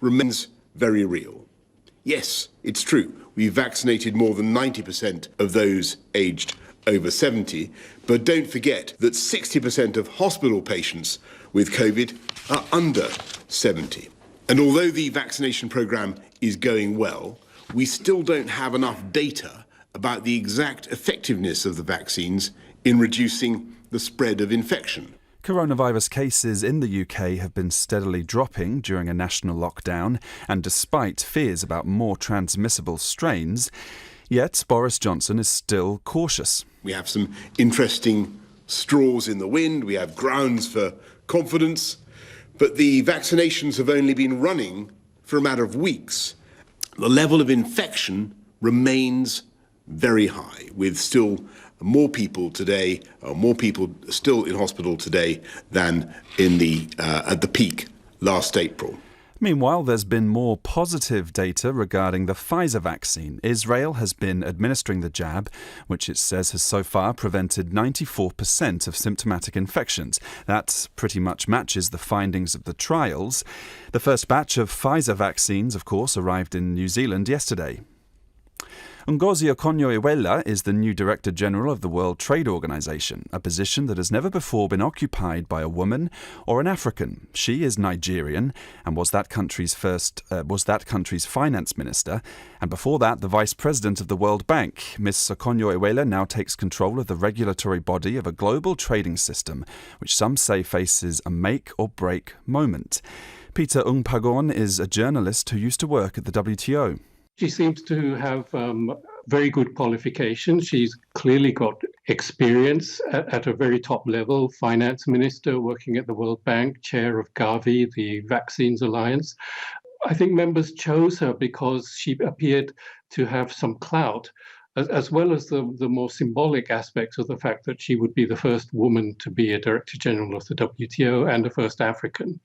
remains very real. Yes, it's true, we've vaccinated more than 90% of those aged over 70, but don't forget that 60% of hospital patients with COVID are under 70. And although the vaccination programme is going well, we still don't have enough data about the exact effectiveness of the vaccines in reducing the spread of infection. Coronavirus cases in the UK have been steadily dropping during a national lockdown, and despite fears about more transmissible strains, yet Boris Johnson is still cautious. We have some interesting straws in the wind, we have grounds for confidence, but the vaccinations have only been running for a matter of weeks. The level of infection remains very high, with still more people today, more people still in hospital today than at the peak last April. Meanwhile, there's been more positive data regarding the Pfizer vaccine. Israel has been administering the jab, which it says has so far prevented 94% of symptomatic infections. That pretty much matches the findings of the trials. The first batch of Pfizer vaccines, of course, arrived in New Zealand yesterday. Ngozi Okonjo-Iweala is the new Director General of the World Trade Organization, a position that has never before been occupied by a woman or an African. She is Nigerian and was that country's finance minister, and before that, the Vice President of the World Bank. Ms. Okonjo-Iweala now takes control of the regulatory body of a global trading system, which some say faces a make or break moment. Peter Ungpagon is a journalist who used to work at the WTO. She seems to have very good qualifications. She's clearly got experience at a very top level, finance minister working at the World Bank, chair of Gavi, the Vaccines Alliance. I think members chose her because she appeared to have some clout, as well as the more symbolic aspects of the fact that she would be the first woman to be a Director General of the WTO and the first African.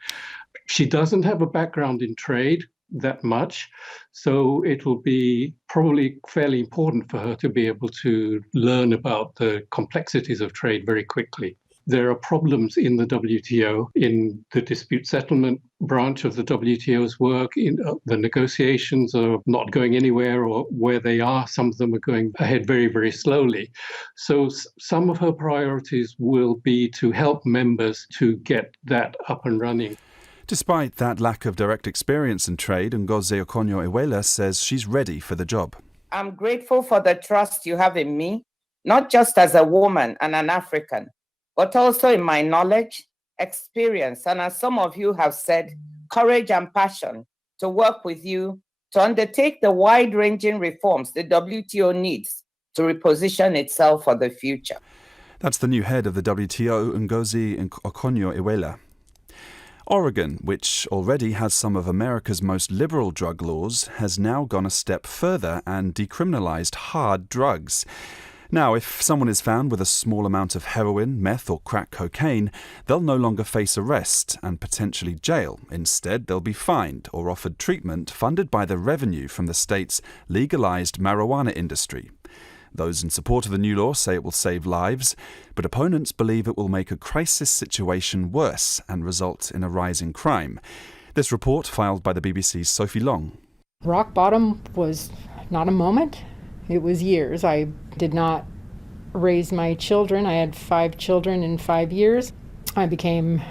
She doesn't have a background in trade that much, so it will be probably fairly important for her to be able to learn about the complexities of trade very quickly. There are problems in the WTO, in the dispute settlement branch of the WTO's work. The negotiations are not going anywhere, or where they are, some of them are going ahead very, very slowly. So some of her priorities will be to help members to get that up and running. Despite that lack of direct experience in trade, Ngozi Okonjo-Iweala says she's ready for the job. I'm grateful for the trust you have in me, not just as a woman and an African, but also in my knowledge, experience, and as some of you have said, courage and passion to work with you to undertake the wide-ranging reforms the WTO needs to reposition itself for the future. That's the new head of the WTO, Ngozi Okonjo-Iweala. Oregon, which already has some of America's most liberal drug laws, has now gone a step further and decriminalized hard drugs. Now, if someone is found with a small amount of heroin, meth or crack cocaine, they'll no longer face arrest and potentially jail. Instead, they'll be fined or offered treatment funded by the revenue from the state's legalized marijuana industry. Those in support of the new law say it will save lives, but opponents believe it will make a crisis situation worse and result in a rise in crime. This report filed by the BBC's Sophie Long. Rock bottom was not a moment. It was years. I did not raise my children. I had 5 children in 5 years. I became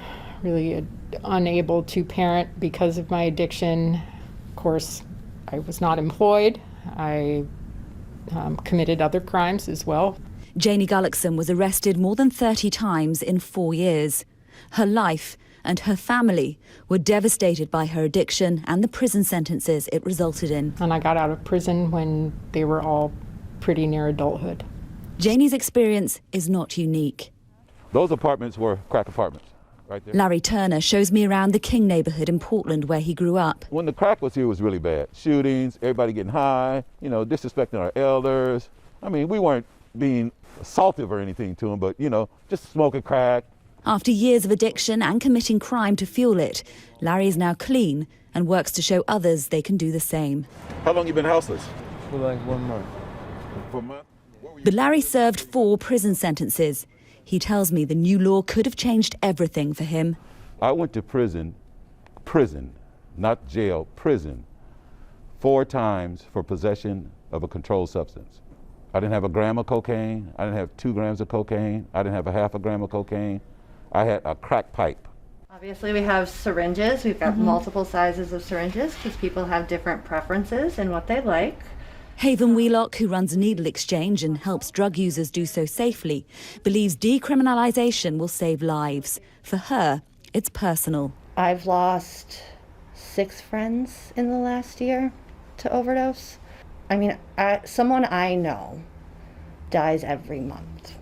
really unable to parent because of my addiction. Of course, I was not employed. I committed other crimes as well. Janie Gullickson was arrested more than 30 times in 4 years. Her life and her family were devastated by her addiction and the prison sentences it resulted in. And I got out of prison when they were all pretty near adulthood. Janie's experience is not unique. Those apartments were crack apartments. Right there. Larry Turner shows me around the King neighborhood in Portland where he grew up. When the crack was here, it was really bad. Shootings, everybody getting high, disrespecting our elders. I mean, we weren't being assaultive or anything to them, but, just smoking crack. After years of addiction and committing crime to fuel it, Larry is now clean and works to show others they can do the same. How long you been houseless? For like 1 month. For a month? But Larry served 4 prison sentences. He tells me the new law could have changed everything for him. I went to prison, not jail, prison, 4 times for possession of a controlled substance. I didn't have a gram of cocaine. I didn't have 2 grams of cocaine. I didn't have a half a gram of cocaine. I had a crack pipe. Obviously, we have syringes. We've got multiple sizes of syringes because people have different preferences in what they like. Haven Wheelock, who runs a needle exchange and helps drug users do so safely, believes decriminalisation will save lives. For her, it's personal. I've lost 6 friends in the last year to overdose. I mean, someone I know dies every month.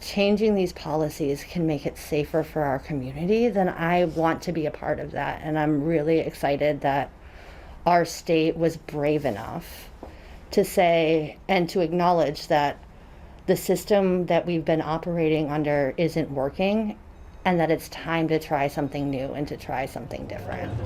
Changing these policies can make it safer for our community, then I want to be a part of that. And I'm really excited that our state was brave enough to say and to acknowledge that the system that we've been operating under isn't working and that it's time to try something new and to try something different.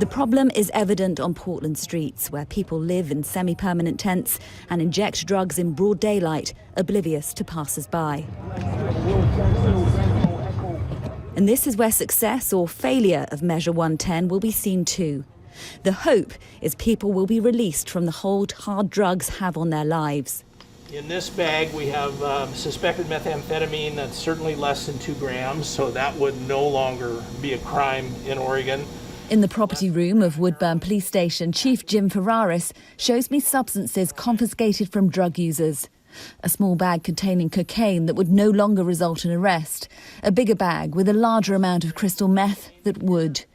The problem is evident on Portland streets, where people live in semi-permanent tents and inject drugs in broad daylight, oblivious to passers-by. And this is where success or failure of Measure 110 will be seen too. The hope is people will be released from the hold hard drugs have on their lives. In this bag we have suspected methamphetamine that's certainly less than 2 grams, so that would no longer be a crime in Oregon. In the property room of Woodburn Police Station, Chief Jim Ferraris shows me substances confiscated from drug users. A small bag containing cocaine that would no longer result in arrest. A bigger bag with a larger amount of crystal meth that would.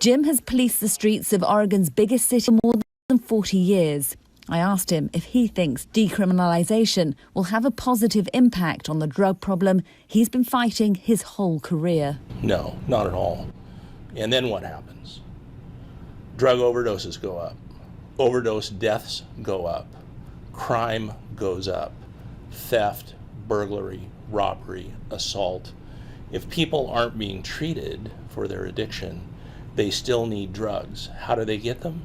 Jim has policed the streets of Oregon's biggest city for more than 40 years. I asked him if he thinks decriminalisation will have a positive impact on the drug problem he's been fighting his whole career. No, not at all. And then what happens? Drug overdoses go up. Overdose deaths go up. Crime goes up. Theft, burglary, robbery, assault. If people aren't being treated for their addiction, they still need drugs. How do they get them?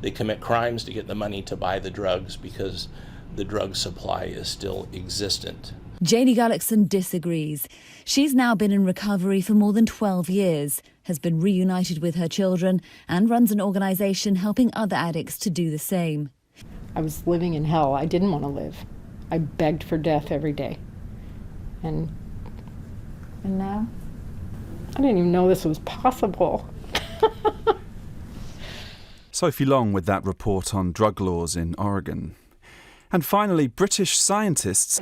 They commit crimes to get the money to buy the drugs because the drug supply is still existent. Janie Gullickson disagrees. She's now been in recovery for more than 12 years, has been reunited with her children and runs an organisation helping other addicts to do the same. I was living in hell. I didn't want to live. I begged for death every day. And now? I didn't even know this was possible. Sophie Long with that report on drug laws in Oregon. And finally, British scientists...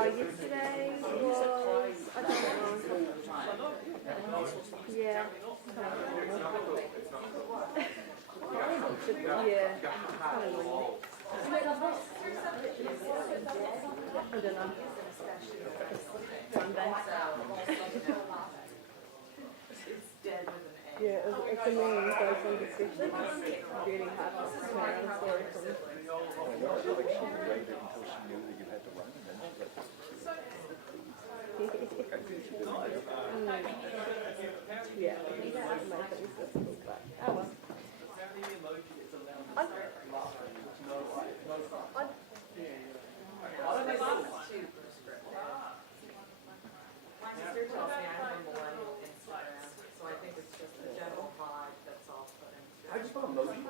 Yesterday was, I don't know. Yeah. Yeah. I don't know. Yeah, it's a main person decision. It's really hard to turn around story from. Yeah, I think that might be difficult, but oh well. My sister tells me I have a millennial Instagram, so I think it's just a general vibe that's all put into it. I just want emoji.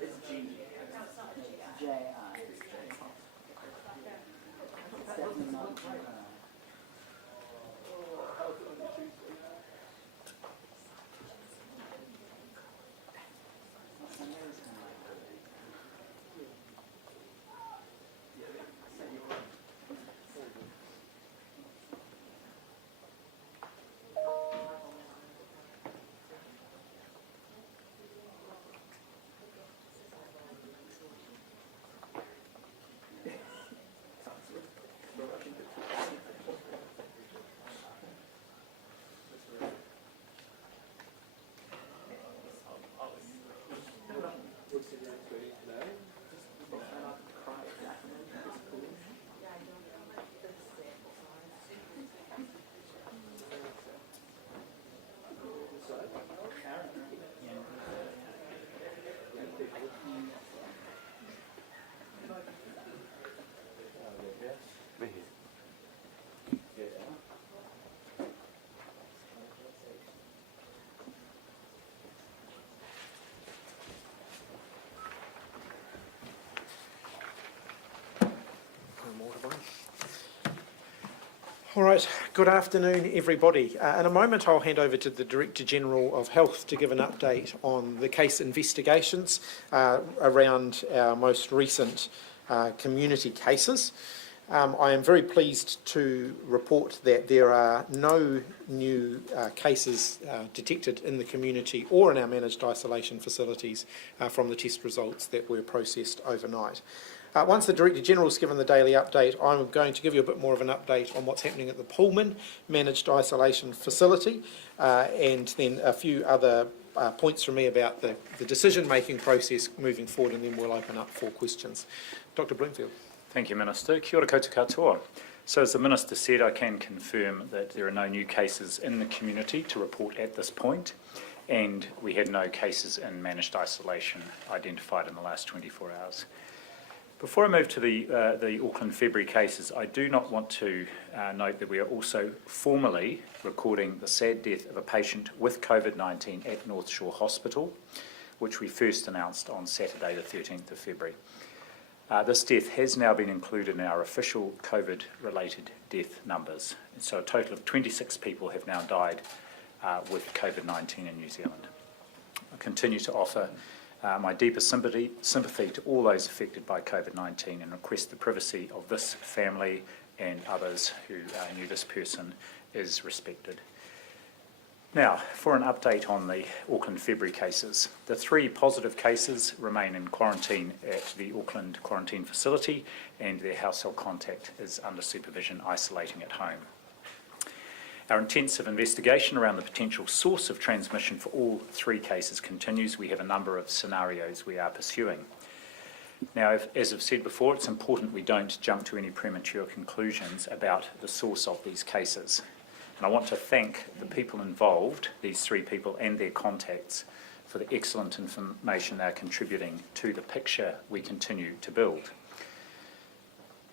It's G. All right, good afternoon everybody. In a moment I'll hand over to the Director General of Health to give an update on the case investigations around our most recent community cases. I am very pleased to report that there are no new cases detected in the community or in our managed isolation facilities from the test results that were processed overnight. Once the Director General has given the daily update, I'm going to give you a bit more of an update on what's happening at the Pullman managed isolation facility and then a few other points from me about the decision-making process moving forward, and then we'll open up for questions. Dr. Bloomfield. Thank you, Minister. Kia ora koutou katoa. So as the Minister said, I can confirm that there are no new cases in the community to report at this point, and we had no cases in managed isolation identified in the last 24 hours. Before I move to the Auckland February cases, I do not want to note that we are also formally recording the sad death of a patient with COVID-19 at North Shore Hospital, which we first announced on Saturday the 13th of February. This death has now been included in our official COVID-related death numbers. And so a total of 26 people have now died with COVID-19 in New Zealand. I continue to offer my deepest sympathy to all those affected by COVID-19 and request the privacy of this family and others who knew this person is respected. Now, for an update on the Auckland February cases. The 3 positive cases remain in quarantine at the Auckland quarantine facility, and their household contact is under supervision, isolating at home. Our intensive investigation around the potential source of transmission for all 3 cases continues. We have a number of scenarios we are pursuing. Now, as I've said before, it's important we don't jump to any premature conclusions about the source of these cases. And I want to thank the people involved, these 3 people and their contacts, for the excellent information they're contributing to the picture we continue to build.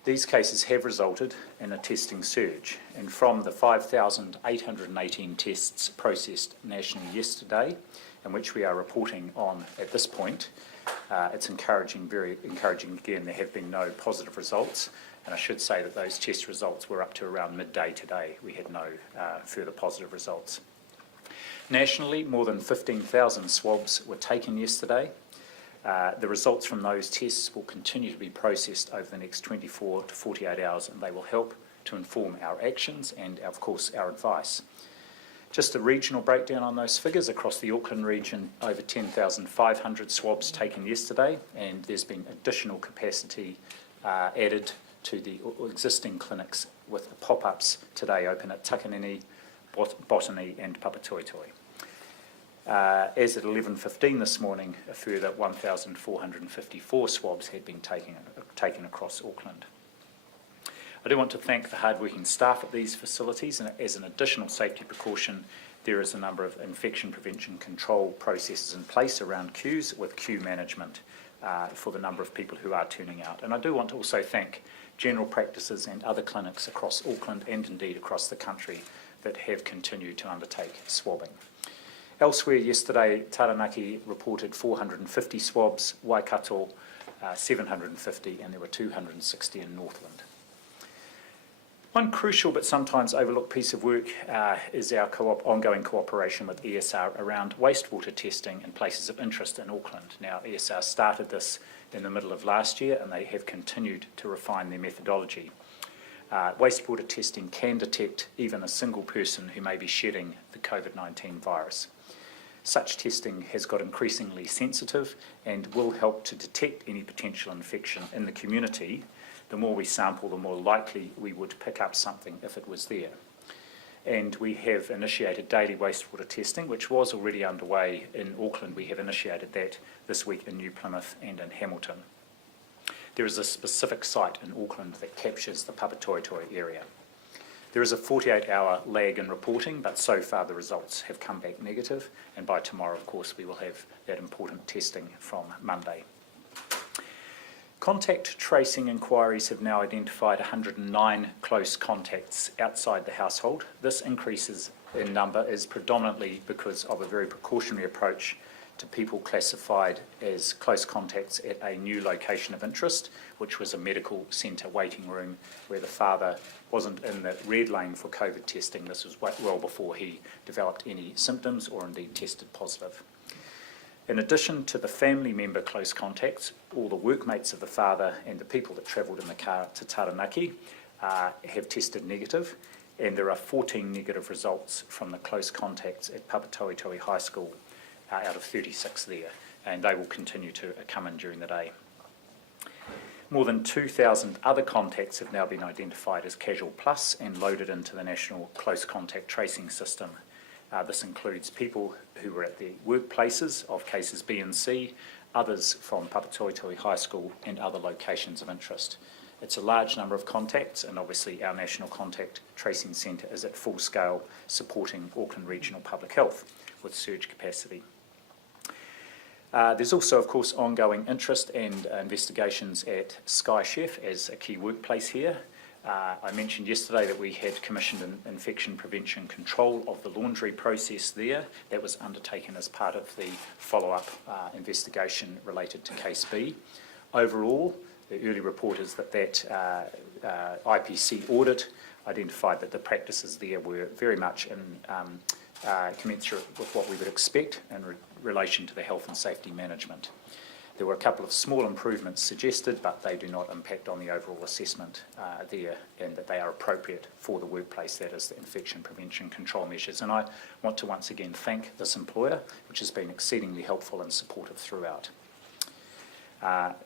These cases have resulted in a testing surge, and from the 5,818 tests processed nationally yesterday, and which we are reporting on at this point, it's encouraging, very encouraging again. There have been no positive results, and I should say that those test results were up to around midday today. We had no further positive results. Nationally, more than 15,000 swabs were taken yesterday. The results from those tests will continue to be processed over the next 24 to 48 hours, and they will help to inform our actions and, of course, our advice. Just a regional breakdown on those figures. Across the Auckland region, over 10,500 swabs taken yesterday, and there's been additional capacity added to the existing clinics with pop-ups today open at Takanini, Botany and Papatoetoe. As at 11:15 this morning, a further 1,454 swabs had been taken across Auckland. I do want to thank the hard-working staff at these facilities, and as an additional safety precaution, there is a number of infection prevention control processes in place around queues with queue management for the number of people who are turning out. And I do want to also thank general practices and other clinics across Auckland and indeed across the country that have continued to undertake swabbing. Elsewhere yesterday, Taranaki reported 450 swabs, Waikato 750, and there were 260 in Northland. One crucial but sometimes overlooked piece of work is our ongoing cooperation with ESR around wastewater testing in places of interest in Auckland. Now, ESR started this in the middle of last year, and they have continued to refine their methodology. Wastewater testing can detect even a single person who may be shedding the COVID-19 virus. Such testing has got increasingly sensitive and will help to detect any potential infection in the community. The more we sample, the more likely we would pick up something if it was there. And we have initiated daily wastewater testing, which was already underway in Auckland. We have initiated that this week in New Plymouth and in Hamilton. There is a specific site in Auckland that captures the Papatoetoe area. There is a 48-hour lag in reporting, but so far the results have come back negative, and by tomorrow, of course, we will have that important testing from Monday. Contact tracing inquiries have now identified 109 close contacts outside the household. This increases in number is predominantly because of a very precautionary approach to people classified as close contacts at a new location of interest, which was a medical centre waiting room where the father wasn't in the red lane for COVID testing. This was well before he developed any symptoms or indeed tested positive. In addition to the family member close contacts, all the workmates of the father and the people that travelled in the car to Taranaki have tested negative, and there are 14 negative results from the close contacts at Papatoetoe High School out of 36 there, and they will continue to come in during the day. More than 2,000 other contacts have now been identified as Casual Plus and loaded into the National Close Contact Tracing System. This includes people who were at the workplaces of cases B and C, others from Papatoetoe High School and other locations of interest. It's a large number of contacts, and obviously our National Contact Tracing Centre is at full scale supporting Auckland Regional Public Health with surge capacity. There's also, of course, ongoing interest and investigations at Sky Chef as a key workplace here. I mentioned yesterday that we had commissioned an infection prevention control of the laundry process there. That was undertaken as part of the follow-up investigation related to Case B. Overall, the early report is that IPC audit identified that the practices there were very much in commensurate with what we would expect in relation to the health and safety management. There were a couple of small improvements suggested, but they do not impact on the overall assessment there, and that they are appropriate for the workplace, that is the infection prevention control measures. And I want to once again thank this employer, which has been exceedingly helpful and supportive throughout.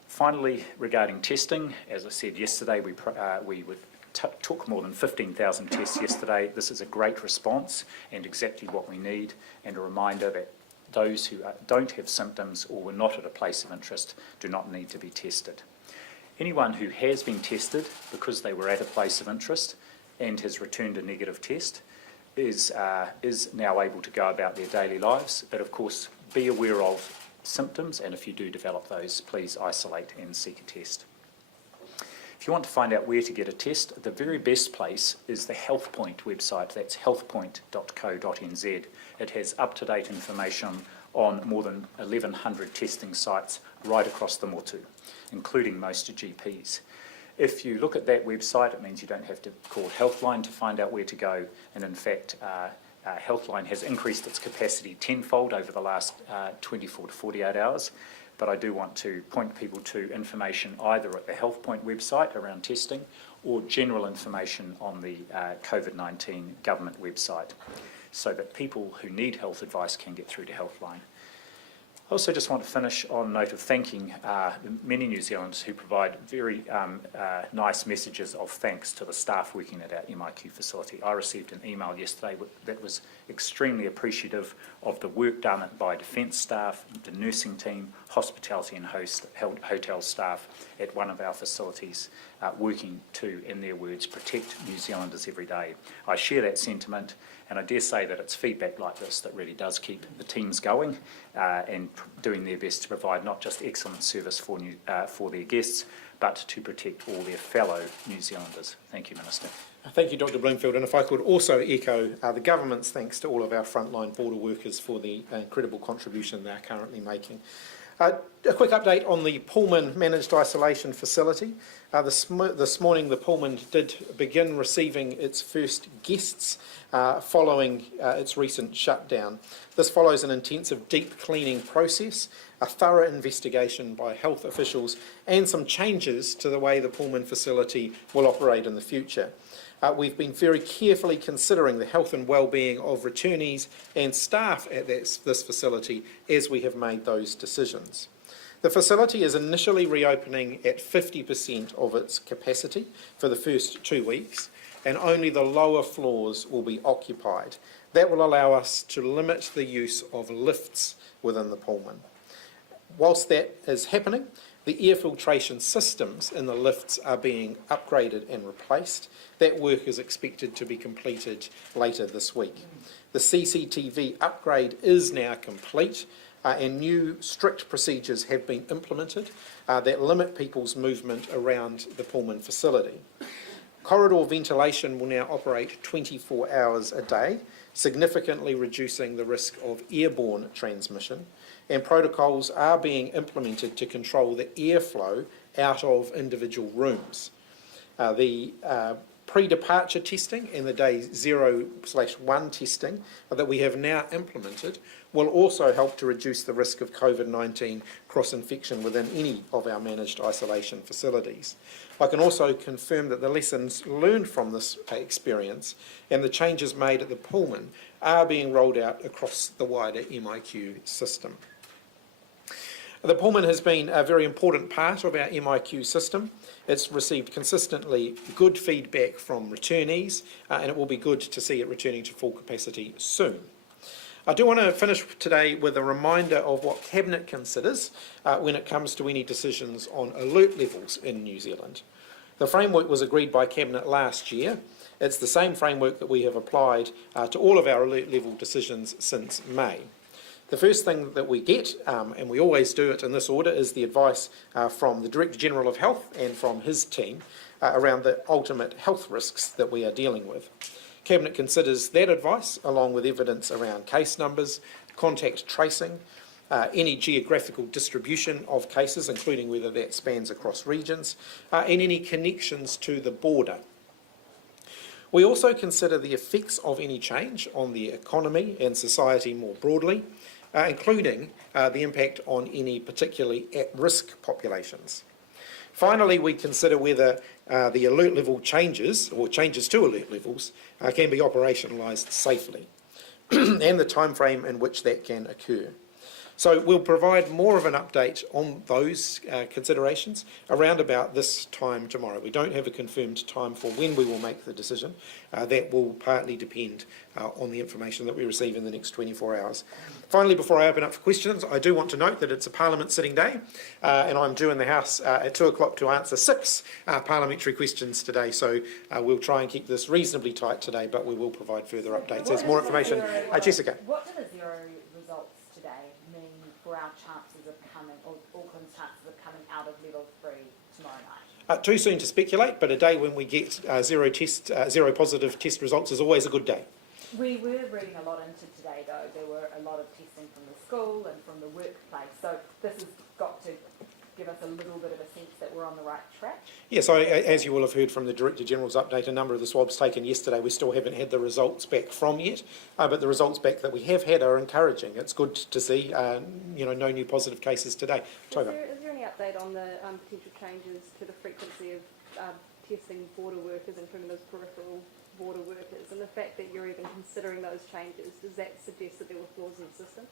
Finally, regarding testing, as I said yesterday, we took more than 15,000 tests yesterday. This is a great response and exactly what we need, and a reminder that those who don't have symptoms or were not at a place of interest do not need to be tested. Anyone who has been tested because they were at a place of interest and has returned a negative test is now able to go about their daily lives, but of course be aware of symptoms, and if you do develop those, please isolate and seek a test. If you want to find out where to get a test, the very best place is the HealthPoint website. That's healthpoint.co.nz. It has up-to-date information on more than 1,100 testing sites right across the motu, including most GPs. If you look at that website, it means you don't have to call Healthline to find out where to go, and in fact, Healthline has increased its capacity tenfold over the last 24 to 48 hours. But I do want to point people to information either at the HealthPoint website around testing or general information on the COVID-19 government website, so that people who need health advice can get through to Healthline. I also just want to finish on a note of thanking the many New Zealanders who provide very nice messages of thanks to the staff working at our MIQ facility. I received an email yesterday that was extremely appreciative of the work done by defence staff, the nursing team, hospitality and hotel staff at one of our facilities, working to, in their words, protect New Zealanders every day. I share that sentiment, and I dare say that it's feedback like this that really does keep the teams going and doing their best to provide not just excellent service for their guests, but to protect all their fellow New Zealanders. Thank you, Minister. Thank you, Dr. Bloomfield. And if I could also echo the government's thanks to all of our frontline border workers for the incredible contribution they're currently making. A quick update on the Pullman Managed Isolation Facility. This morning the Pullman did begin receiving its first guests following its recent shutdown. This follows an intensive deep cleaning process, a thorough investigation by health officials, and some changes to the way the Pullman facility will operate in the future. We've been very carefully considering the health and well-being of returnees and staff at this facility as we have made those decisions. The facility is initially reopening at 50% of its capacity for the first 2 weeks, and only the lower floors will be occupied. That will allow us to limit the use of lifts within the Pullman. Whilst that is happening, the air filtration systems in the lifts are being upgraded and replaced. That work is expected to be completed later this week. The Cctv upgrade is now complete, and new strict procedures have been implemented that limit people's movement around the Pullman facility. Corridor ventilation will now operate 24 hours a day, significantly reducing the risk of airborne transmission. and protocols are being implemented to control the airflow out of individual rooms. The pre-departure testing and the day 0/1 testing that we have now implemented will also help to reduce the risk of COVID-19 cross-infection within any of our managed isolation facilities. I can also confirm that the lessons learned from this experience and the changes made at the Pullman are being rolled out across the wider MIQ system. The Pullman has been a very important part of our MIQ system. It's received consistently good feedback from returnees, and it will be good to see it returning to full capacity soon. I do want to finish today with a reminder of what Cabinet considers when it comes to any decisions on alert levels in New Zealand. The framework was agreed by Cabinet last year. It's the same framework that we have applied to all of our alert level decisions since May. The first thing that we get, and we always do it in this order, is the advice from the Director General of Health and from his team around the ultimate health risks that we are dealing with. Cabinet considers that advice along with evidence around case numbers, contact tracing, any geographical distribution of cases, including whether that spans across regions, and any connections to the border. We also consider the effects of any change on the economy and society more broadly, including the impact on any particularly at-risk populations. Finally, we consider whether the alert level changes, or changes to alert levels, can be operationalised safely, and the timeframe in which that can occur. So we'll provide more of an update on those considerations around about this time tomorrow. We don't have a confirmed time for when we will make the decision. That will partly depend on the information that we receive in the next 24 hours. Finally, before I open up for questions, I do want to note that it's a Parliament sitting day, and I'm due in the House at 2 o'clock to answer 6 parliamentary questions today, so we'll try and keep this reasonably tight today, but we will provide further updates. There's more information. Jessica. What do the zero results today mean for our chances of coming, or Auckland's chances of coming out of level 3 tomorrow night? Too soon to speculate, but a day when we get zero positive test results is always a good day. We were reading a lot into today, though. There were a lot of testing from the school and from the workplace, so this has got to give us a little bit of a sense that we're on the right track. Yes, as you will have heard from the Director General's update, a number of the swabs taken yesterday, we still haven't had the results back from yet, but the results back that we have had are encouraging. It's good to see, no new positive cases today. Is there any update on the potential changes to the frequency of testing border workers, including those peripheral border workers, and the fact that you're even considering those changes, does that suggest that there were flaws in the system?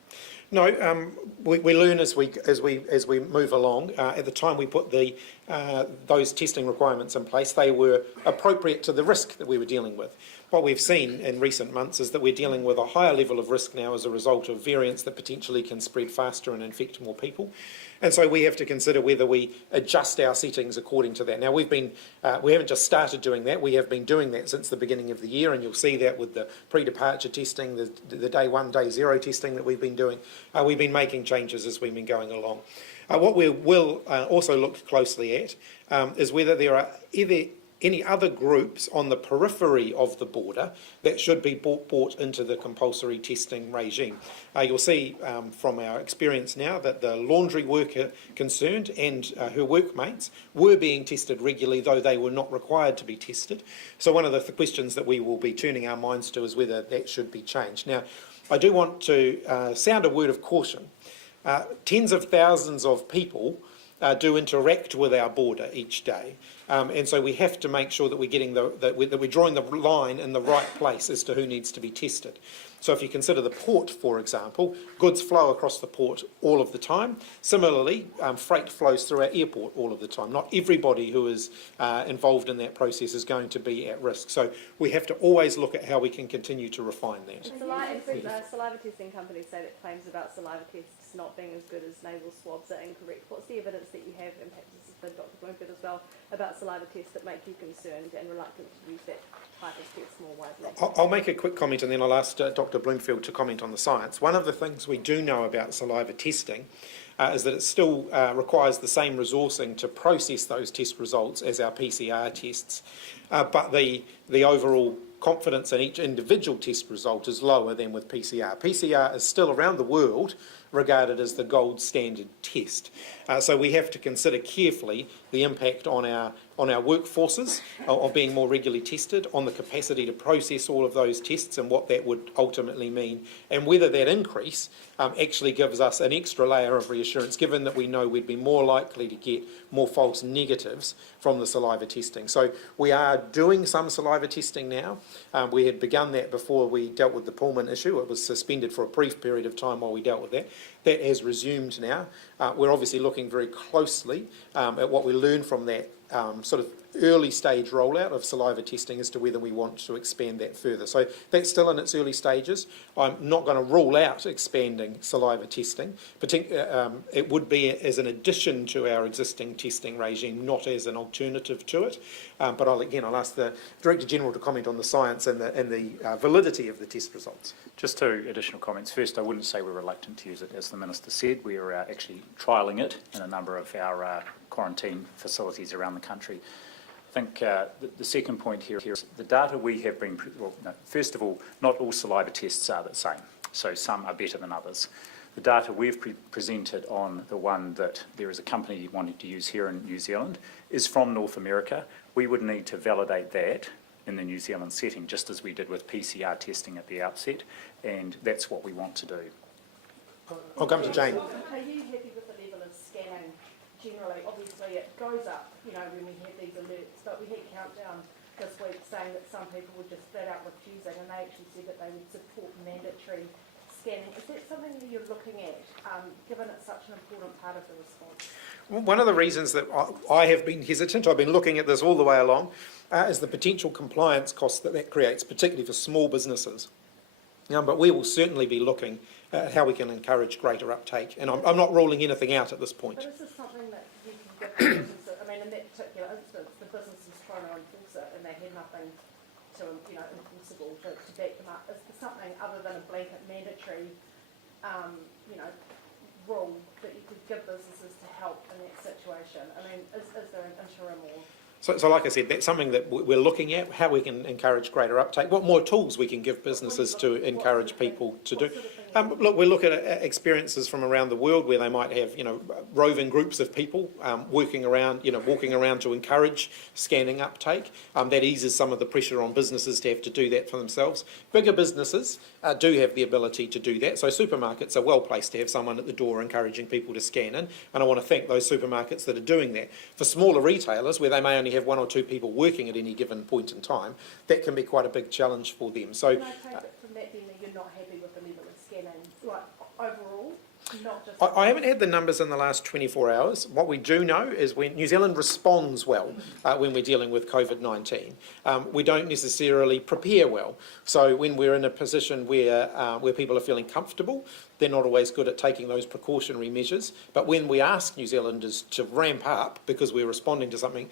No, we learn as we move along. At the time we put those testing requirements in place, they were appropriate to the risk that we were dealing with. What we've seen in recent months is that we're dealing with a higher level of risk now as a result of variants that potentially can spread faster and infect more people. And so we have to consider whether we adjust our settings according to that. Now we haven't just started doing that, we have been doing that since the beginning of the year, and you'll see that with the pre-departure testing, the day 1, day 0 testing that we've been doing. We've been making changes as we've been going along. What we will also look closely at is whether there are any other groups on the periphery of the border that should be brought into the compulsory testing regime. You'll see from our experience now that the laundry worker concerned and her workmates were being tested regularly, though they were not required to be tested. So one of the questions that we will be turning our minds to is whether that should be changed. Now, I do want to sound a word of caution. Tens of thousands of people do interact with our border each day, and so we have to make sure that we're getting that we're drawing the line in the right place as to who needs to be tested. So if you consider the port, for example, goods flow across the port all of the time. Similarly, freight flows through our airport all of the time. Not everybody who is involved in that process is going to be at risk. So we have to always look at how we can continue to refine that. Saliva testing companies say that claims about saliva tests not being as good as nasal swabs are incorrect. What's the evidence that you have, and perhaps this is for Dr. Bloomfield as well, about saliva tests that make you concerned and reluctant to use that type of test more widely? I'll make a quick comment and then I'll ask Dr. Bloomfield to comment on the science. One of the things we do know about saliva testing is that it still requires the same resourcing to process those test results as our PCR tests, but the overall confidence in each individual test result is lower than with PCR. PCR is still around the world regarded as the gold standard test. So we have to consider carefully the impact on our workforces of being more regularly tested, on the capacity to process all of those tests and what that would ultimately mean, and whether that increase actually gives us an extra layer of reassurance, given that we know we'd be more likely to get more false negatives from the saliva testing. So we are doing some saliva testing now. We had begun that before we dealt with the Pullman issue. It was suspended for a brief period of time while we dealt with that. That has resumed now. We're obviously looking very closely at what we learn from that sort of early stage rollout of saliva testing as to whether we want to expand that further. So that's still in its early stages. I'm not going to rule out expanding saliva testing. It would be as an addition to our existing testing regime, not as an alternative to it. But I'll ask the Director General to comment on the science and the validity of the test results. Just two additional comments. First, I wouldn't say we're reluctant to use it. As the Minister said, we are actually trialling it in a number of our quarantine facilities around the country. I think the second point here is the data we have been, first of all, not all saliva tests are the same, so some are better than others. The data we've presented on the one that there is a company wanting to use here in New Zealand is from North America. We would need to validate that in the New Zealand setting, just as we did with PCR testing at the outset, and that's what we want to do. I'll come to Jane. Are you happy with the level of scanning generally? Obviously it goes up, when we have these alerts, but we had Countdown this week saying that some people would just flat out refuse it, and they actually said that they would support mandatory scanning. Is that something that you're looking at, given it's such an important part of the response? Well, one of the reasons that I have been hesitant, I've been looking at this all the way along, is the potential compliance costs that creates, particularly for small businesses. But we will certainly be looking at how we can encourage greater uptake, and I'm not ruling anything out at this point. But is this something that you can give businesses? In that particular instance, the business was trying to enforce it, and they had nothing to, enforceable to back them up. Is there something other than a blanket mandatory, rule that you could give businesses to help in that situation? Is there an interim or? So like I said, that's something that we're looking at, how we can encourage greater uptake, what more tools we can give businesses to encourage people to do. Look, we look at experiences from around the world where they might have, roving groups of people walking around to encourage scanning uptake. That eases some of the pressure on businesses to have to do that for themselves. Bigger businesses do have the ability to do that. So supermarkets are well placed to have someone at the door encouraging people to scan in. And I want to thank those supermarkets that are doing that. For smaller retailers, where they may only have one or two people working at any given point in time, that can be quite a big challenge for them. So, can I take it from that then that you're not happy with the level of scanning, overall? Not just I haven't had the numbers in the last 24 hours. What we do know is when New Zealand responds well when we're dealing with COVID-19. We don't necessarily prepare well. So when we're in a position where people are feeling comfortable, they're not always good at taking those precautionary measures. But when we ask New Zealanders to ramp up because we're responding to something,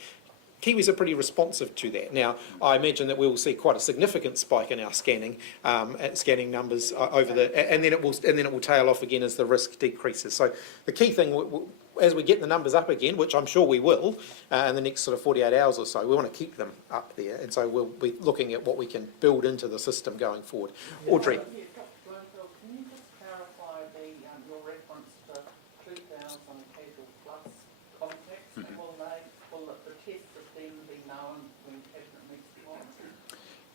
Kiwis are pretty responsive to that. Now, I imagine that we will see quite a significant spike in our scanning numbers and then it will tail off again as the risk decreases. So the key thing, as we get the numbers up again, which I'm sure we will in the next sort of 48 hours or so, we want to keep them up there, and so we'll be looking at what we can build into the system going forward. Audrey.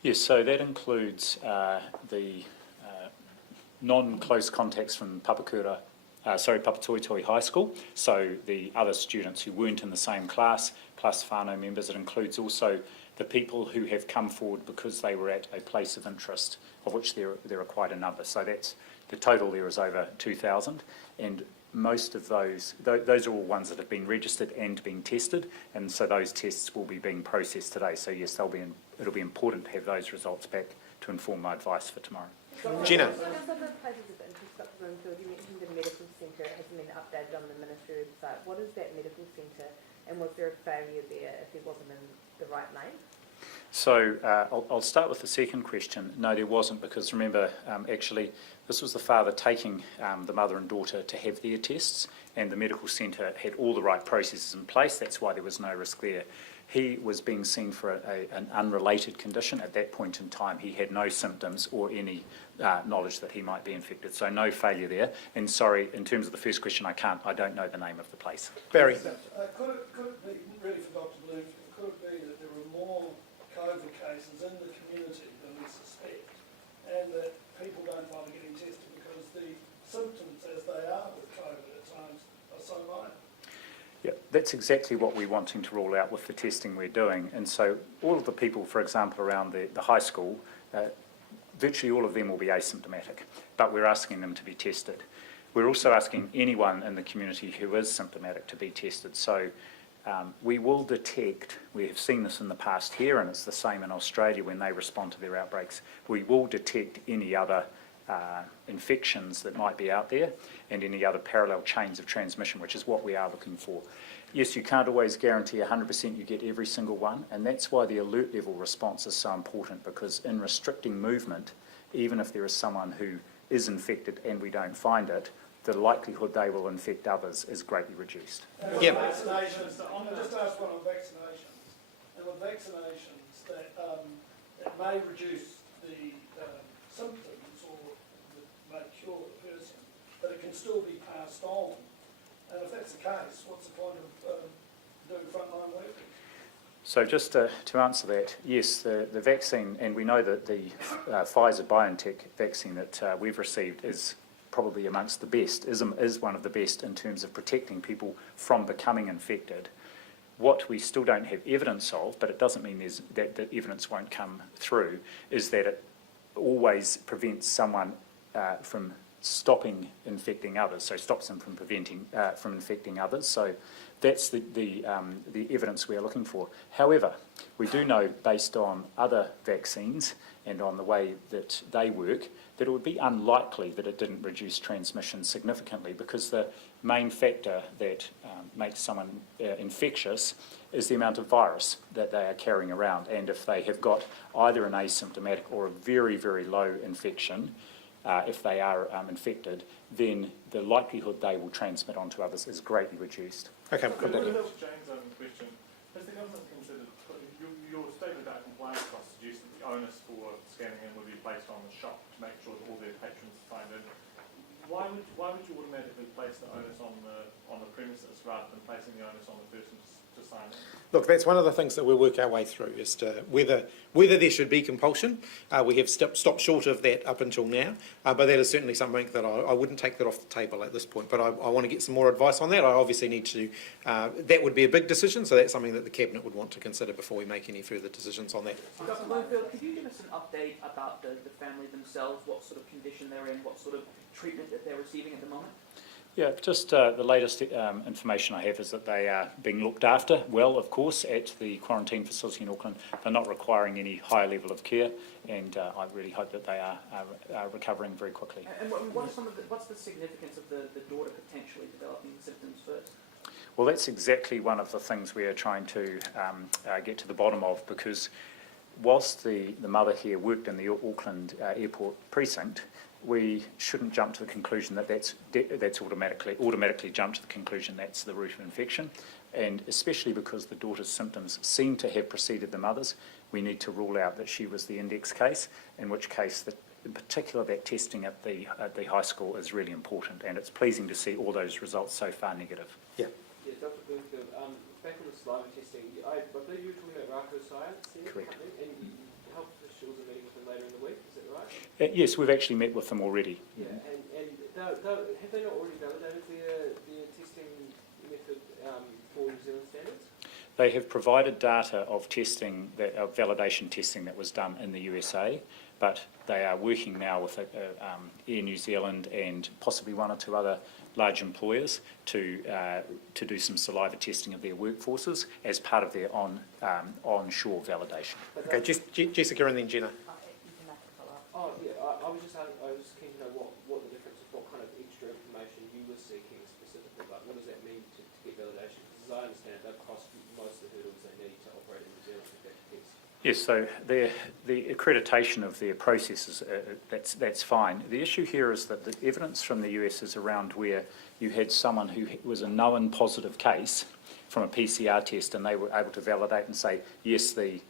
Yes, so that includes the non-close contacts from Papatoetoe High School, so the other students who weren't in the same class, plus whānau members. It includes also the people who have come forward because they were at a place of interest, of which there are quite a number. So that's the total there is over 2,000, and most of those are all ones that have been registered and been tested, and so those tests will be being processed today. So yes, it'll be important to have those results back to inform my advice for tomorrow. Gina. Some of the places of interest, Dr. Bloomfield, you mentioned the medical centre hasn't been updated on the ministry website. What is that medical centre, and was there a failure there if it wasn't in the right name? So I'll start with the second question. No, there wasn't, because remember, actually, this was the father taking the mother and daughter to have their tests, and the medical centre had all the right processes in place. That's why there was no risk there. He was being seen for an unrelated condition. At that point in time, he had no symptoms or any knowledge that he might be infected. So no failure there. And sorry, in terms of the first question, I don't know the name of the place. Barry. Could it be, really for Dr. Bloomfield, could it be that there are more COVID cases in the community than we suspect, and that people don't bother getting tested because the symptoms as they are with COVID at times are so minor? Yeah, that's exactly what we're wanting to rule out with the testing we're doing. And so all of the people, for example, around the high school, virtually all of them will be asymptomatic, but we're asking them to be tested. We're also asking anyone in the community who is symptomatic to be tested. So we will detect, we have seen this in the past here, and it's the same in Australia when they respond to their outbreaks, we will detect any other infections that might be out there and any other parallel chains of transmission, which is what we are looking for. Yes, you can't always guarantee 100% you get every single one, and that's why the alert level response is so important, because in restricting movement, even if there is someone who is infected and we don't find it, the likelihood they will infect others is greatly reduced. Yeah. Vaccinations, I'm going to just ask one on vaccinations. And with vaccinations that may reduce the symptoms or may cure the person, but it can still be passed on. And if that's the case, what's the point of doing frontline workers? So just to answer that, yes, the vaccine, and we know that the Pfizer-BioNTech vaccine that we've received is probably amongst the best, is one of the best in terms of protecting people from becoming infected. What we still don't have evidence of, but it doesn't mean that the evidence won't come through, is that it always prevents someone from stopping infecting others, so stops them from from infecting others. So that's the evidence we are looking for. However, we do know, based on other vaccines and on the way that they work, that it would be unlikely that it didn't reduce transmission significantly, because the main factor that makes someone infectious is the amount of virus that they are carrying around. And if they have got either an asymptomatic or a very, very low infection, if they are infected, then the likelihood they will transmit onto others is greatly reduced. Okay, James, question. Has the government considered, your statement about compliance costs suggests that the onus for scanning in would be placed on the shop to make sure that all their patrons signed in. Why would you automatically place the onus on the premises rather than placing the onus on the person to sign in? Look, that's one of the things that we'll work our way through as to whether there should be compulsion. We have stopped short of that up until now, but that is certainly something that I wouldn't take that off the table at this point. But I want to get some more advice on that. I obviously need to, that would be a big decision, so that's something that the Cabinet would want to consider before we make any further decisions on that. Dr. Bloomfield, could you give us an update about the family themselves, what sort of condition they're in, what sort of treatment that they're receiving at the moment? Yeah, just the latest information I have is that they are being looked after well, of course, at the quarantine facility in Auckland. They're not requiring any higher level of care, and I really hope that they are recovering very quickly. And what's the significance of the daughter potentially developing symptoms first? Well, that's exactly one of the things we are trying to get to the bottom of, because whilst the mother here worked in the Auckland airport precinct, we shouldn't jump to the conclusion that that's automatically jump to the conclusion that's the root of infection, and especially because the daughter's symptoms seem to have preceded the mother's, we need to rule out that she was the index case, in which case in particular that testing at the high school is really important, and it's pleasing to see all those results so far negative. Yeah. Yeah, Dr. Bloomfield, back on the saliva testing, I believe you were talking about Rako Science here. Correct. And you helped officials are meeting with them later in the week, is that right? Yes, we've actually met with them already. Yeah, and have they not already validated their testing method for New Zealand standards? They have provided data of testing, of validation testing that was done in the USA, but they are working now with Air New Zealand and possibly one or two other large employers to do some saliva testing of their workforces as part of their onshore validation. Okay, Jessica and then Jenna. Oh yeah, I was keen to know what the difference is, what kind of extra information you were seeking specifically. Like, what does that mean to get validation? Because as I understand, they've crossed most of the hurdles they need to operate in New Zealand. If that's the case. Yes, so the accreditation of their processes, that's fine. The issue here is that the evidence from the US is around where you had someone who was a known positive case from a PCR test, and they were able to validate and say, yes, the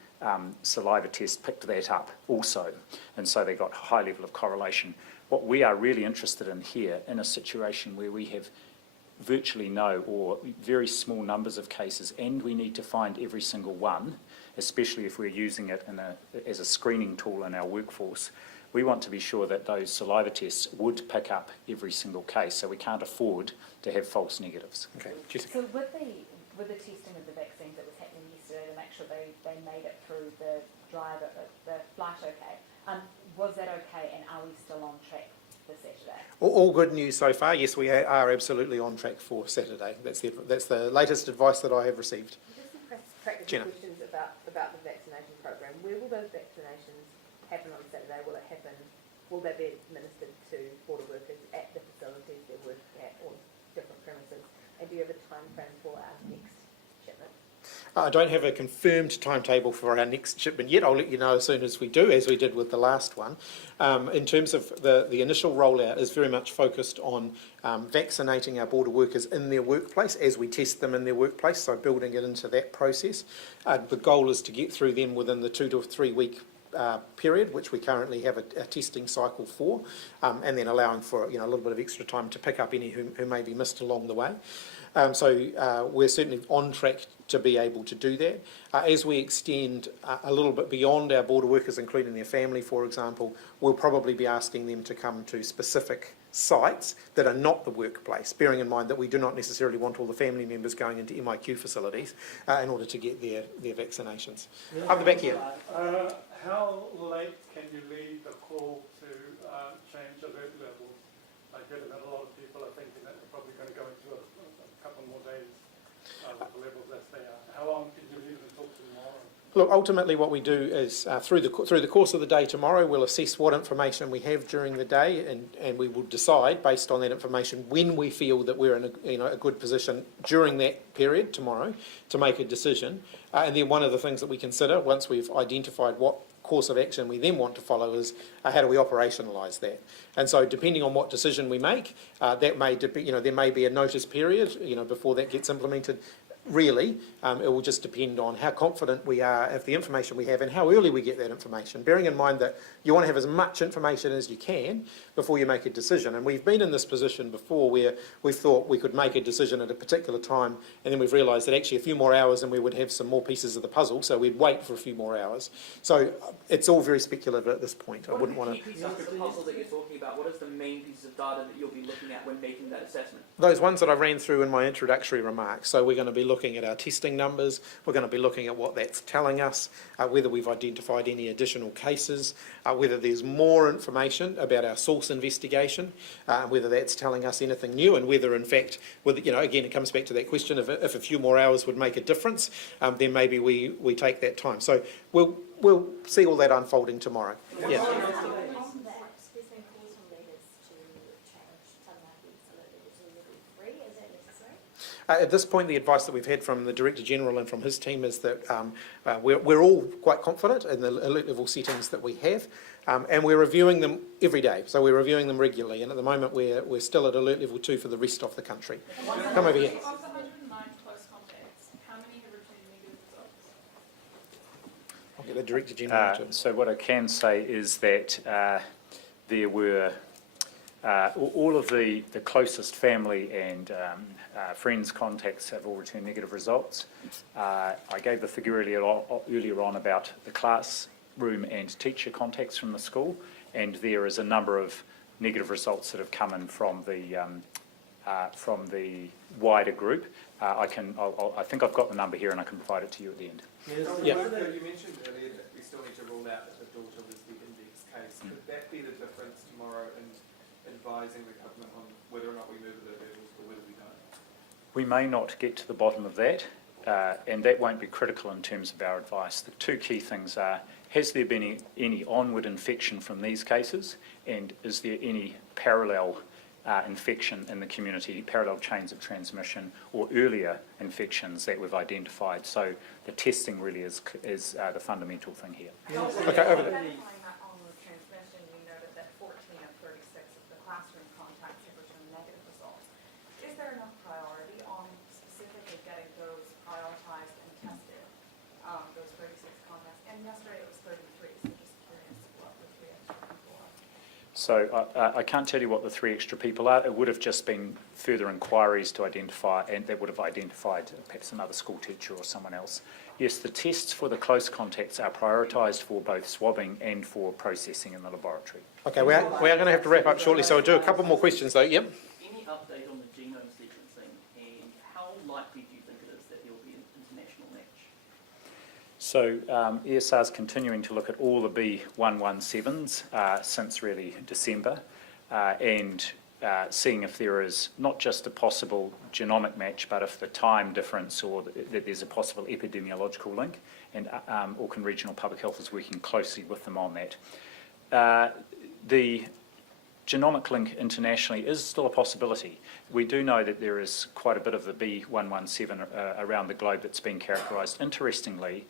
saliva test picked that up also, and so they got a high level of correlation. What we are really interested in here, in a situation where we have virtually no or very small numbers of cases, and we need to find every single one, especially if we're using it as a screening tool in our workforce, we want to be sure that those saliva tests would pick up every single case, so we can't afford to have false negatives. Okay, Jessica. So with the testing of the vaccines that was happening yesterday to make sure they made it through the flight okay, was that okay, and are we still on track for Saturday? All good news so far. Yes, we are absolutely on track for Saturday. That's the latest advice that I have received. Just some practical Jenna. questions about the vaccination program. Where will those vaccinations happen on Saturday? Will they be administered to border workers at the facilities they're working at, or different premises? And do you have a time frame for our next shipment? I don't have a confirmed timetable for our next shipment yet. I'll let you know as soon as we do, as we did with the last one. In terms of the initial rollout is very much focused on vaccinating our border workers in their workplace as we test them in their workplace, so building it into that process. The goal is to get through them within the 2 to 3 week period, which we currently have a testing cycle for, and then allowing for a little bit of extra time to pick up any who may be missed along the way. So we're certainly on track to be able to do that. As we extend a little bit beyond our border workers, including their family, for example, we'll probably be asking them to come to specific sites that are not the workplace, bearing in mind that we do not necessarily want all the family members going into MIQ facilities in order to get their vaccinations. Up the back here. How late can you leave the call to change alert levels? I get that a lot of people are thinking that we're probably going to go into a couple more days with the levels as they are. How long can you leave until tomorrow? Look, ultimately what we do is through the course of the day tomorrow, we'll assess what information we have during the day, and we will decide based on that information when we feel that we're in a good position during that period tomorrow to make a decision. And then one of the things that we consider once we've identified what course of action we then want to follow is how do we operationalise that? And so depending on what decision we make, that may there may be a notice period before that gets implemented. Really, it will just depend on how confident we are of the information we have and how early we get that information, bearing in mind that you want to have as much information as you can before you make a decision. And we've been in this position before where we've thought we could make a decision at a particular time, and then we've realised that actually a few more hours and we would have some more pieces of the puzzle, so we'd wait for a few more hours. So it's all very speculative at this point. I wouldn't want to... What are the key pieces of the puzzle that you're talking about? What is the main pieces of data that you'll be looking at when making that assessment? Those ones that I ran through in my introductory remarks. So we're going to be looking at our testing numbers, we're going to be looking at what that's telling us, whether we've identified any additional cases, whether there's more information about our source investigation, whether that's telling us anything new, and whether in fact, again, it comes back to that question of if a few more hours would make a difference, then maybe we take that time. So we'll see all that unfolding tomorrow. Yeah. At this point, the advice that we've had from the Director General and from his team is that we're all quite confident in the alert level settings that we have, and we're reviewing them every day. So we're reviewing them regularly, and at the moment we're still at alert level 2 for the rest of the country. Come over here. Of the 109 close contacts, how many have returned negative results? I'll get the Director General to... So what I can say is that there were all of the closest family and friends contacts have all returned negative results. I gave the figure earlier on about the classroom and teacher contacts from the school, and there is a number of negative results that have come in from the wider group. I think I've got the number here, and I can provide it to you at the end. Yeah. You mentioned earlier that we still need to rule out that the daughter was the index case. Could that be the difference tomorrow in advising the government on whether or not we move the levels or whether we don't? We may not get to the bottom of that, and that won't be critical in terms of our advice. The two key things are, has there been any onward infection from these cases, and is there any parallel infection in the community, parallel chains of transmission, or earlier infections that we've identified. So the testing really is the fundamental thing here. Okay, over there. On the transmission, you noted that 14 of 36 of the classroom contacts have returned negative results. Is there enough priority on specifically getting those prioritized and tested, those 36 contacts? And yesterday it was 33, so just curious what the 3 extra people are. So I can't tell you what the 3 extra people are. It would have just been further inquiries to identify, and they would have identified perhaps another school teacher or someone else. Yes, the tests for the close contacts are prioritised for both swabbing and for processing in the laboratory. Okay, we are going to have to wrap up shortly, so I'll do a couple more questions though. Yep. Any update on the genome sequencing, and how likely do you think it is that there will be an international match? So ESR is continuing to look at all the B117s since really December, and seeing if there is not just a possible genomic match, but if the time difference or that there's a possible epidemiological link, and Auckland Regional Public Health is working closely with them on that. The genomic link internationally is still a possibility. We do know that there is quite a bit of the B117 around the globe that's been characterised. Interestingly,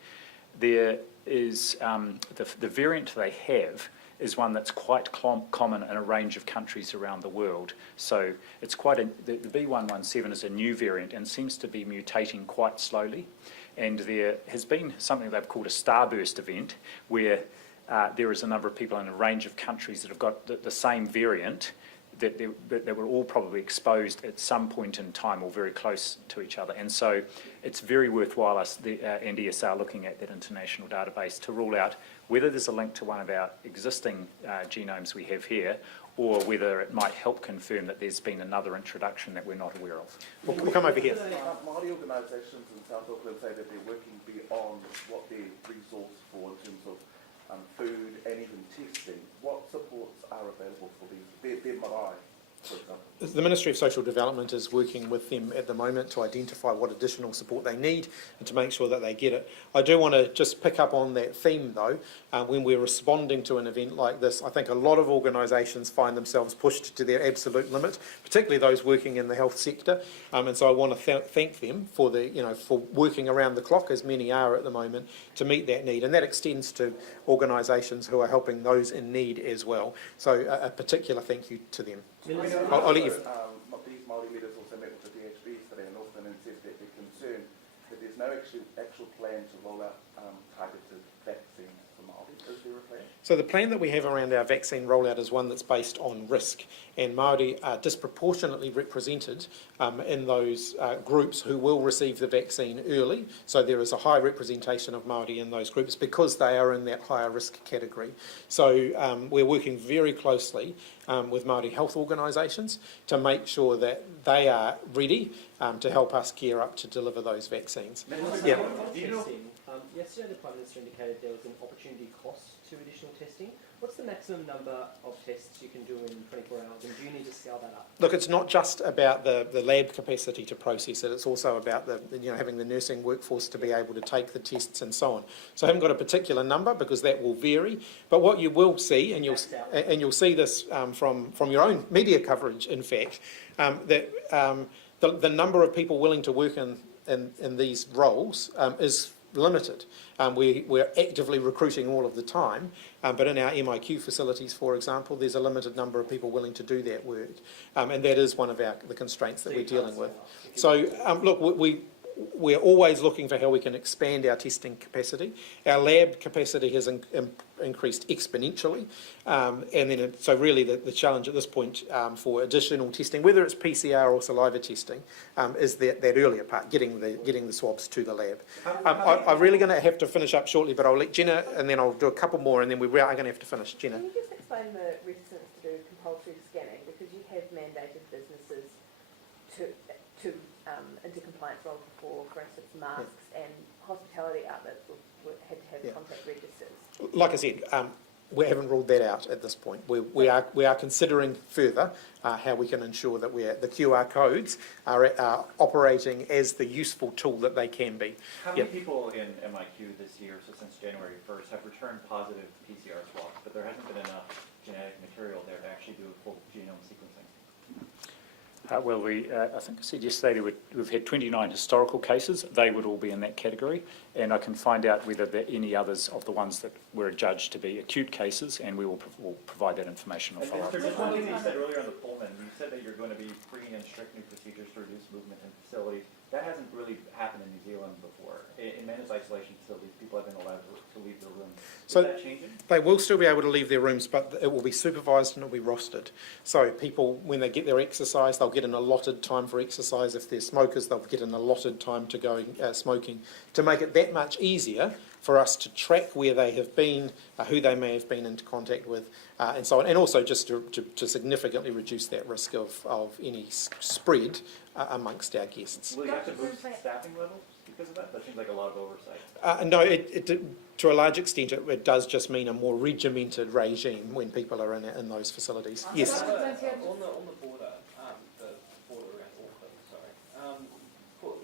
there is the variant they have is one that's quite common in a range of countries around the world. So it's the B117 is a new variant and seems to be mutating quite slowly. And there has been something they've called a starburst event, where there is a number of people in a range of countries that have got the same variant, that they were all probably exposed at some point in time or very close to each other. And so it's very worthwhile us and ESR looking at that international database to rule out whether there's a link to one of our existing genomes we have here, or whether it might help confirm that there's been another introduction that we're not aware of. We'll come over here. Māori organisations in South Auckland say that they're working beyond what they're resourced for in terms of food and even testing. What supports are available for these? Their marae, for example. The Ministry of Social Development is working with them at the moment to identify what additional support they need and to make sure that they get it. I do want to just pick up on that theme though. When we're responding to an event like this, I think a lot of organisations find themselves pushed to their absolute limit, particularly those working in the health sector. And so I want to thank them for for working around the clock, as many are at the moment, to meet that need. And that extends to organisations who are helping those in need as well. So a particular thank you to them. I'll let you. These Māori leaders also met with the DHBs today in Auckland and said that they're concerned that there's no actual plan to roll out targeted vaccines for Māori. Is there a plan? So the plan that we have around our vaccine rollout is one that's based on risk, and Māori are disproportionately represented in those groups who will receive the vaccine early. So there is a high representation of Māori in those groups because they are in that higher risk category. So we're working very closely with Māori health organisations to make sure that they are ready to help us gear up to deliver those vaccines. Yeah. Yesterday the Prime Minister indicated there was an opportunity cost to additional testing. What's the maximum number of tests you can do in 24 hours, and do you need to scale that up? Look, it's not just about the lab capacity to process it, it's also about having the nursing workforce to be able to take the tests and so on. So I haven't got a particular number because that will vary, but what you will see, and you'll see this from your own media coverage, in fact, that the number of people willing to work in these roles is limited. We're actively recruiting all of the time, but in our MIQ facilities, for example, there's a limited number of people willing to do that work, and that is one of the constraints that we're dealing with. So look, we're always looking for how we can expand our testing capacity. Our lab capacity has increased exponentially, and then so really the challenge at this point for additional testing, whether it's PCR or saliva testing, is that earlier part, getting the swabs to the lab. I'm really going to have to finish up shortly, but I'll let Jenna, and then I'll do a couple more, and then we are going to have to finish. Jenna. Can you just explain the reticence to do compulsory scanning, because you have mandated businesses to into compliance roles for instance, masks, and hospitality outlets had to have contact registers? Like I said, we haven't ruled that out at this point. We are considering further how we can ensure that the QR codes are operating as the useful tool that they can be. How many people in MIQ this year, so since January 1st, have returned positive PCR swabs, but there hasn't been enough genetic material there to actually do a full genome sequencing? Well, I think I said yesterday we've had 29 historical cases. They would all be in that category, and I can find out whether there are any others of the ones that were adjudged to be acute cases, and we'll provide that information or follow up. Just one thing that you said earlier on the Pullman, you said that you're going to be bringing in strict new procedures to reduce movement in facilities. That hasn't really happened in New Zealand before. In managed isolation facilities, people have been allowed to leave their rooms. Is that changing? They will still be able to leave their rooms, but it will be supervised and it will be rostered. So people, when they get their exercise, they'll get an allotted time for exercise. If they're smokers, they'll get an allotted time to go smoking, to make it that much easier for us to track where they have been, who they may have been into contact with, and so on, and also just to significantly reduce that risk of any spread amongst our guests. Will you have to boost staffing levels because of that? That seems like a lot of oversight. No, to a large extent, it does just mean a more regimented regime when people are in those facilities. Yes. On the border, the border around Auckland,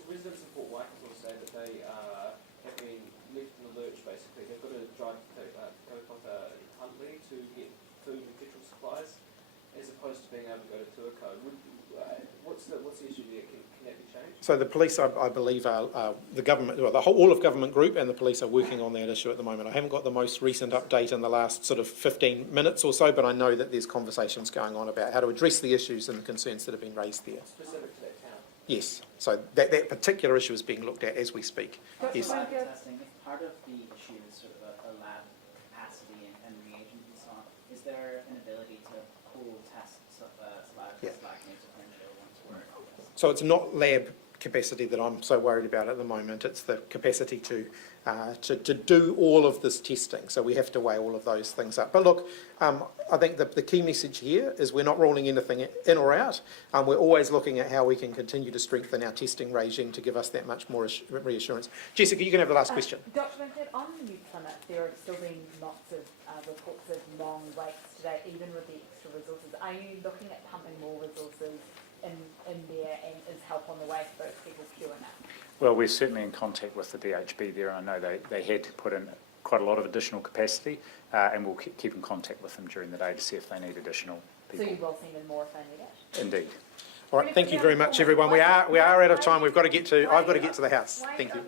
residents of Port Waikato say that they have been left in the lurch, basically. They've got to drive to Huntley to get food and petrol supplies, as opposed to being able to go to Tuakau. What's the issue there? Can that be changed? So the police, I believe, are the government, well, all of government group and the police are working on that issue at the moment. I haven't got the most recent update in the last sort of 15 minutes or so, but I know that there's conversations going on about how to address the issues and the concerns that have been raised there. Specific to that town? Yes. So that particular issue is being looked at as we speak. Yes. Testing, if part of the issue is sort of a lab capacity and reagents and so on, is there an ability to pool test saliva tests like nasopharyngeal ones were? So it's not lab capacity that I'm so worried about at the moment. It's the capacity to do all of this testing. So we have to weigh all of those things up. But look, I think the key message here is we're not ruling anything in or out. We're always looking at how we can continue to strengthen our testing regime to give us that much more reassurance. Jessica, you can have the last question. Dr. Vincent, on the new clinic, there have still been lots of reports of long waits today, even with the extra resources. Are you looking at pumping more resources in there, and is help on the way for those people queuing up? Well, we're certainly in contact with the DHB there. I know they had put in quite a lot of additional capacity, and we'll keep in contact with them during the day to see if they need additional people. So you will send in more if they need it? Indeed. All right, thank you very much, everyone. We are out of time. I've got to get to the house. Thank you.